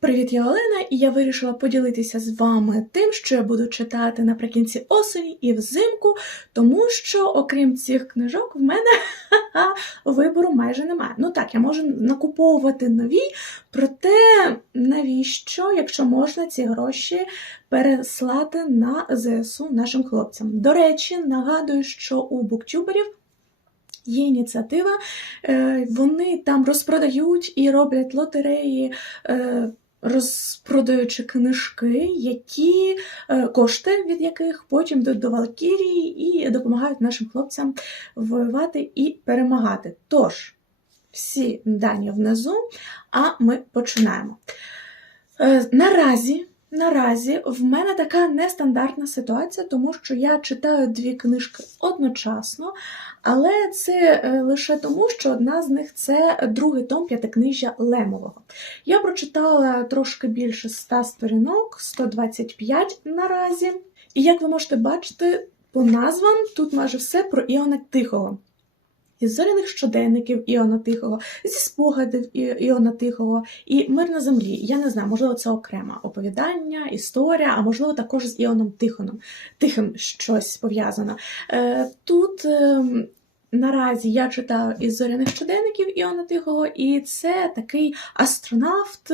Привіт, я Олена, і я вирішила поділитися з вами тим, що я буду читати наприкінці осені і взимку, тому що, окрім цих книжок, в мене ха-ха, вибору майже немає. Ну так, я можу накуповувати нові, проте навіщо, якщо можна ці гроші переслати на ЗСУ нашим хлопцям? До речі, нагадую, що у буктюберів є ініціатива, е, вони там розпродають і роблять лотереї. Розпродаючи книжки, які е, кошти від яких потім йдуть до Валкірії і допомагають нашим хлопцям воювати і перемагати. Тож, всі дані внизу, а ми починаємо. Е, Наразі, наразі в мене така нестандартна ситуація, тому що я читаю дві книжки одночасно, але це е, лише тому, що одна з них це другий том п'ятикнижжя Лемового. Я прочитала трошки більше 100 сторінок, 125 наразі. І як ви можете бачити, по назвам тут майже все про Іона Тихого. Із зоряних щоденників Іона Тихого, зі спогадів Іона Тихого і Мир на землі. Я не знаю, можливо, це окреме оповідання, історія, а можливо, також з Іоном Тихоном. Тихим щось пов'язано. Е, Тут ем, наразі я читаю із зоряних щоденників Іона Тихого, і це такий астронавт.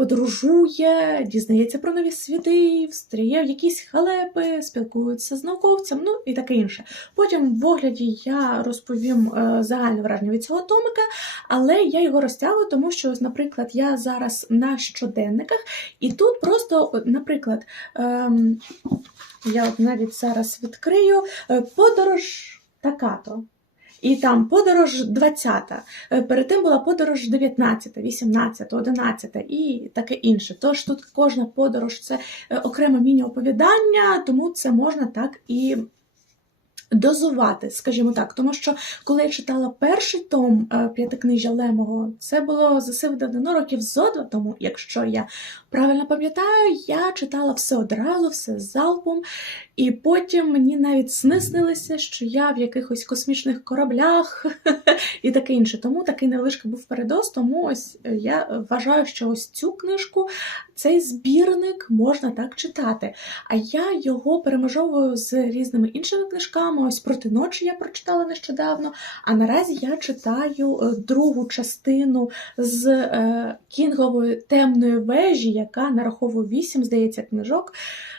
Подорожує, дізнається про нові світи, встряє в якісь халепи, спілкується з науковцем, ну і таке інше. Потім в огляді я розповім е, загальне враження від цього томика, але я його розтягую, тому що, наприклад, я зараз на щоденниках, і тут просто, наприклад, ем, я от навіть зараз відкрию е, подорож така-то. І там подорож 20, е, перед тим була подорож 19, 18, 11 і таке інше. Тож тут кожна подорож це е, окреме міні-оповідання, тому це можна так і дозувати, скажімо так. Тому що коли я читала перший том е, п'ятикнижжя Лемого, це було засив давно років зо два тому, якщо я правильно пам'ятаю, я читала все одразу, все залпом. І потім мені навіть сни снилися, що я в якихось космічних кораблях і таке інше. Тому такий невеличкий був передоз. Тому ось е, я вважаю, що ось цю книжку, цей збірник можна так читати. А я його перемежовую з різними іншими книжками. Ось проти ночі я прочитала нещодавно. А наразі я читаю е, другу частину з е, Кінгової темної вежі, яка нараховує вісім, здається, книжок.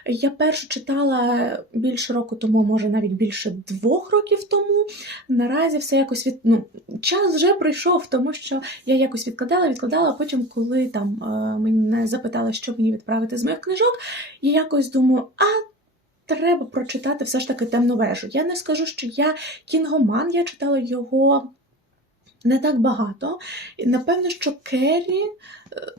Я першу читала більше року тому, може навіть більше двох років тому. Наразі все якось від ну, час вже прийшов, тому що я якось відкладала, відкладала. Потім, коли там е, мене запитали, що мені відправити з моїх книжок, я якось думаю, а. Треба прочитати все ж таки темну вежу. Я не скажу, що я кінгоман, я читала його не так багато. І напевно, що Керрі е,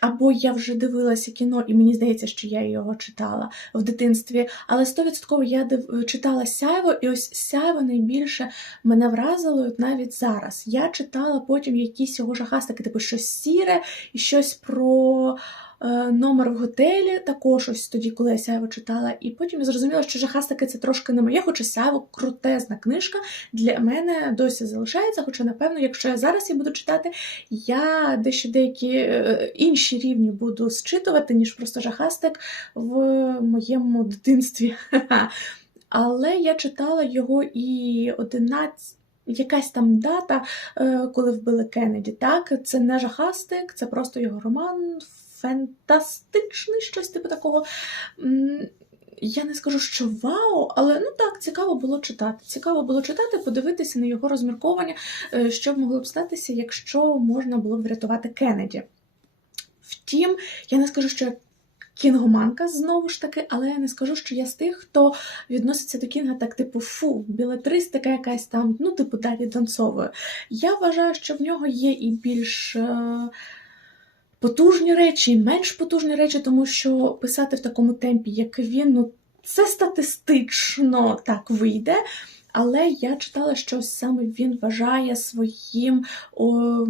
або я вже дивилася кіно, і мені здається, що я його читала в дитинстві. Але 100% я див... читала сяйво, і ось сяйво найбільше мене вразило навіть зараз. Я читала потім якісь його жахастики, типу щось сіре і щось про. Е, Номер в готелі також ось тоді, коли я сяйво читала, і потім я зрозуміла, що жахастики це трошки не моє, хоча сяйво крутезна книжка для мене досі залишається. Хоча, напевно, якщо я зараз її буду читати, я дещо деякі е, інші рівні буду зчитувати, ніж просто жахастик в моєму дитинстві. Але я читала його і 11. Якась там дата, е, коли вбили Кеннеді. Так, це не жахастик, це просто його роман, фантастичний, щось типу такого. Я не скажу, що вау, але ну так, цікаво було читати. Цікаво було читати, подивитися на його розмірковання, е, що б могло б статися, якщо можна було б врятувати Кеннеді. Втім, я не скажу, що я кінгоманка знову ж таки, але я не скажу, що я з тих, хто відноситься до кінга так, типу, фу, білетристика якась там, ну, типу, далі донцовою. Я вважаю, що в нього є і більш. е, Потужні речі, і менш потужні речі, тому що писати в такому темпі, як він, ну це статистично так вийде. Але я читала, що саме він вважає своїм о,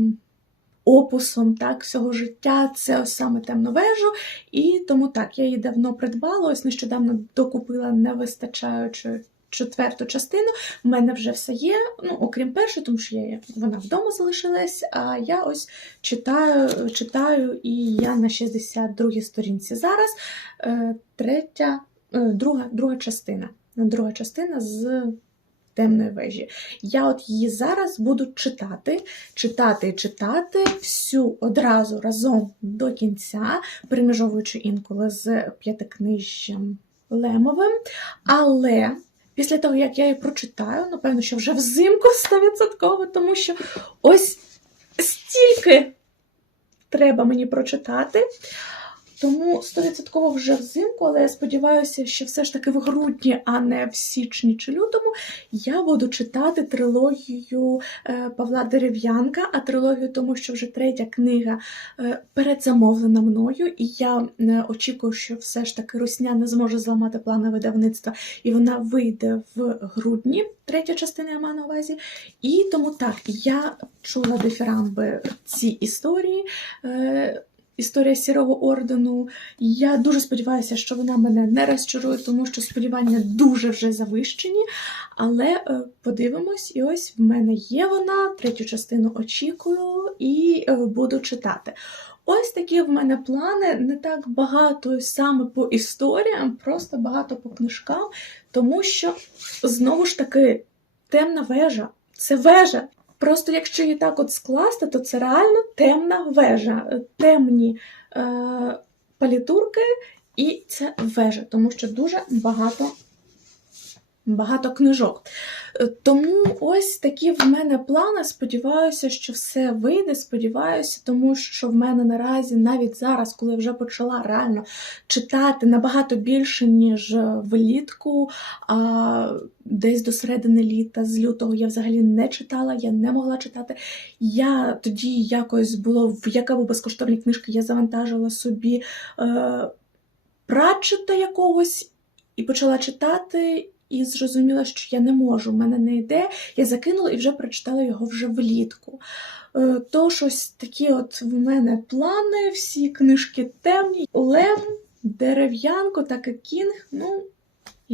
опусом так, всього життя, це саме темну вежу. І тому так, я її давно придбала, ось нещодавно докупила, не вистачаючи четверту частину. У мене вже все є, ну, окрім першої, тому що я, вона вдома залишилась, а я ось читаю, читаю і я на 62-й сторінці зараз. Е, третя, е, друга, друга частина. Друга частина з темної вежі. Я от її зараз буду читати, читати і читати всю одразу разом до кінця, переміжовуючи інколи з п'ятикнижжям Лемовим. Але після того, як я її прочитаю, напевно, що вже взимку 100%, тому що ось стільки треба мені прочитати. Тому 100% вже взимку, але я сподіваюся, що все ж таки в грудні, а не в січні чи лютому, я буду читати трилогію е, Павла Дерев'янка, а трилогію, тому що вже третя книга е, передзамовлена мною, і я е, очікую, що все ж таки Русня не зможе зламати плани видавництва, і вона вийде в грудні. Третя частина я маю на увазі. І тому так, я чула дифірамби ці історії. Історія сірого ордену. Я дуже сподіваюся, що вона мене не розчарує, тому що сподівання дуже вже завищені. Але е, подивимось, і ось в мене є вона. Третю частину очікую і е, буду читати. Ось такі в мене плани. Не так багато саме по історіям, просто багато по книжкам, тому що знову ж таки темна вежа. Це вежа. Просто якщо її так от скласти, то це реально темна вежа, темні е, палітурки, і це вежа, тому що дуже багато, багато книжок. Е, Тому ось такі в мене плани. Сподіваюся, що все вийде. Сподіваюся, тому що в мене наразі навіть зараз, коли я вже почала реально читати набагато більше, ніж влітку. А десь до середини літа, з лютого я взагалі не читала, я не могла читати. Я тоді якось було в яка безкоштовні книжки, я завантажила собі е, прадчета якогось і почала читати. І зрозуміла, що я не можу, в мене не йде. Я закинула і вже прочитала його вже влітку. Е, Тож ось такі от в мене плани, всі книжки темні. Лем, дерев'янко, так і кінг. Ну,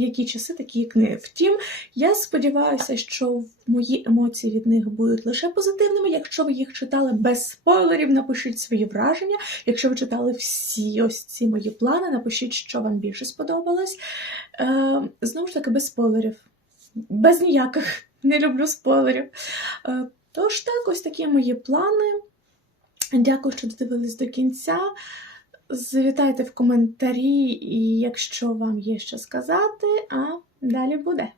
які часи, такі книги. Втім, я сподіваюся, що мої емоції від них будуть лише позитивними. Якщо ви їх читали без спойлерів, напишіть свої враження. Якщо ви читали всі ось ці мої плани, напишіть, що вам більше сподобалось. Е, знову ж таки, без спойлерів. Без ніяких. Не люблю спойлерів. Е, тож так, ось такі мої плани. Дякую, що додивились до кінця. Завітайте в коментарі, і якщо вам є що сказати, а далі буде.